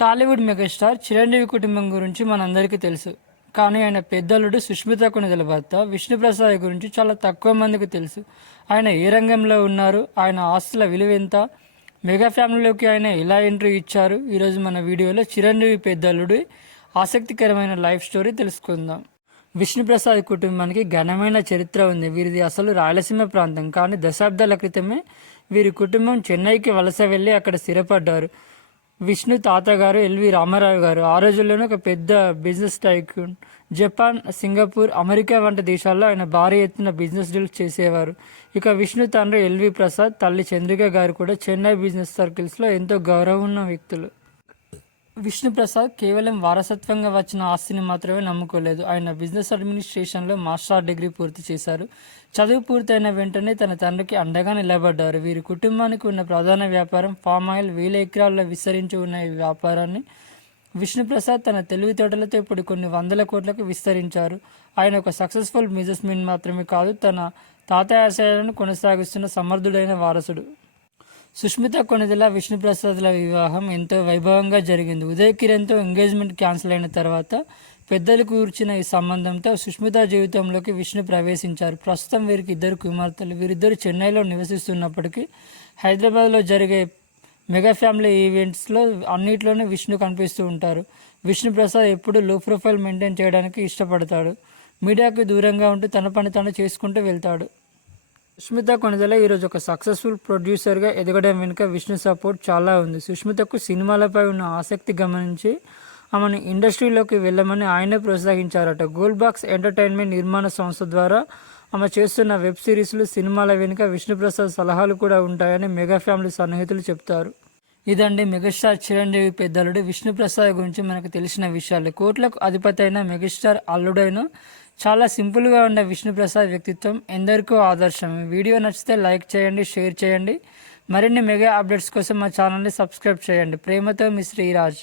Tollywood megastar Chiranjeevi కుటుంబం గురించి మనందరికీ తెలుసు. కానీ ఆయన పెద్దలుడు సుష్మిత కొనిదల భర్త విష్ణుప్రసాద్ గురించి చాలా తక్కువ మందికి తెలుసు. ఆయన ఏ రంగంలో ఉన్నారు ఆయన ఆస్తుల విలువ ఎంత మెగా ఫ్యామిలీలోకి ఆయన ఎలా ఎంట్రీ ఇచ్చారు ఈరోజు మన వీడియోలో చిరంజీవి పెద్దలుడి ఆసక్తికరమైన లైఫ్ స్టోరీ తెలుసుకుందాం. విష్ణుప్రసాద్ కుటుంబానికి ఘనమైన చరిత్ర ఉంది. వీరిది అసలు రాయలసీమ ప్రాంతం. కానీ దశాబ్దాల క్రితమే వీరి కుటుంబం చెన్నైకి వలస వెళ్ళి అక్కడ స్థిరపడ్డారు. విష్ణు తాతగారు ఎల్వి రామారావు గారు. ఆ రోజుల్లోనే ఒక పెద్ద business tycoon Japan Singapore America వంటి దేశాల్లో ఆయన భారీ ఎత్తున బిజినెస్ డీల్స్ చేసేవారు. ఇక విష్ణు తండ్రి ఎల్వి ప్రసాద్ తల్లి చంద్రిక గారు కూడా చెన్నై బిజినెస్ సర్కిల్స్లో ఎంతో గౌరవం ఉన్న వ్యక్తులు. విష్ణుప్రసాద్ కేవలం వారసత్వంగా వచ్చిన ఆస్తిని మాత్రమే నమ్ముకోలేదు. ఆయన బిజినెస్ అడ్మినిస్ట్రేషన్లో మాస్టర్ డిగ్రీ పూర్తి చేశారు. చదువు పూర్తయిన వెంటనే తన తండ్రికి అండగా నిలబడ్డారు. వీరి కుటుంబానికి ఉన్న ప్రధాన వ్యాపారం ఫామ్ ఆయిల్ వేల ఎకరాల్లో విస్తరించి ఉన్న ఈ వ్యాపారాన్ని విష్ణుప్రసాద్ తన తెలివితేటలతో ఇప్పుడు కొన్ని వందల కోట్లకు విస్తరించారు. ఆయన ఒక సక్సెస్ఫుల్ బిజినెస్ మ్యాన్ మాత్రమే కాదు తన తాత ఆశయాలను కొనసాగిస్తున్న సమర్థుడైన వారసుడు. సుష్మిత కొనిదెల విష్ణుప్రసాద్ల వివాహం ఎంతో వైభవంగా జరిగింది. ఉదయ్ కిరణ్తో ఎంగేజ్మెంట్ క్యాన్సిల్ అయిన తర్వాత పెద్దలు కూర్చిన ఈ సంబంధంతో సుష్మిత జీవితంలోకి విష్ణు ప్రవేశించారు. ప్రస్తుతం వీరికి ఇద్దరు కుమార్తెలు. వీరిద్దరు చెన్నైలో నివసిస్తున్నప్పటికీ హైదరాబాద్లో జరిగే మెగా ఫ్యామిలీ ఈవెంట్స్లో అన్నిట్లోనే విష్ణు కనిపిస్తూ ఉంటారు. విష్ణుప్రసాద్ ఎప్పుడు లో ప్రొఫైల్ మెయింటైన్ చేయడానికి ఇష్టపడతాడు. మీడియాకు దూరంగా ఉంటూ తన పని తాను చేసుకుంటూ వెళ్తాడు. సుష్మిత కొనిదల ఈరోజు ఒక సక్సెస్ఫుల్ ప్రొడ్యూసర్గా ఎదగడం వెనుక విష్ణు సపోర్ట్ చాలా ఉంది. సుష్మితకు సినిమాలపై ఉన్న ఆసక్తి గమనించి ఆమెను ఇండస్ట్రీలోకి వెళ్ళమని ఆయనే ప్రోత్సహించారట. గోల్డ్ బాక్స్ ఎంటర్టైన్మెంట్ నిర్మాణ సంస్థ ద్వారా ఆమె చేస్తున్న వెబ్ సిరీస్లు సినిమాల వెనుక విష్ణుప్రసాద్ సలహాలు కూడా ఉంటాయని మెగా ఫ్యామిలీ సన్నిహితులు చెప్తారు. ఇదండి మెగాస్టార్ చిరంజీవి పెద్దలుడు విష్ణుప్రసాద్ గురించి మనకు తెలిసిన విషయాలు. కోట్లకు అధిపతి అయిన మెగాస్టార్ అల్లుడైన చాలా సింపుల్గా ఉండే విష్ణుప్రసాద్ వ్యక్తిత్వం ఎందరికో ఆదర్శం. వీడియో నచ్చితే లైక్ చేయండి షేర్ చేయండి. మరిన్ని మెగా అప్డేట్స్ కోసం మా ఛానల్ని సబ్స్క్రైబ్ చేయండి. ప్రేమతో మీ శ్రీరాజ్.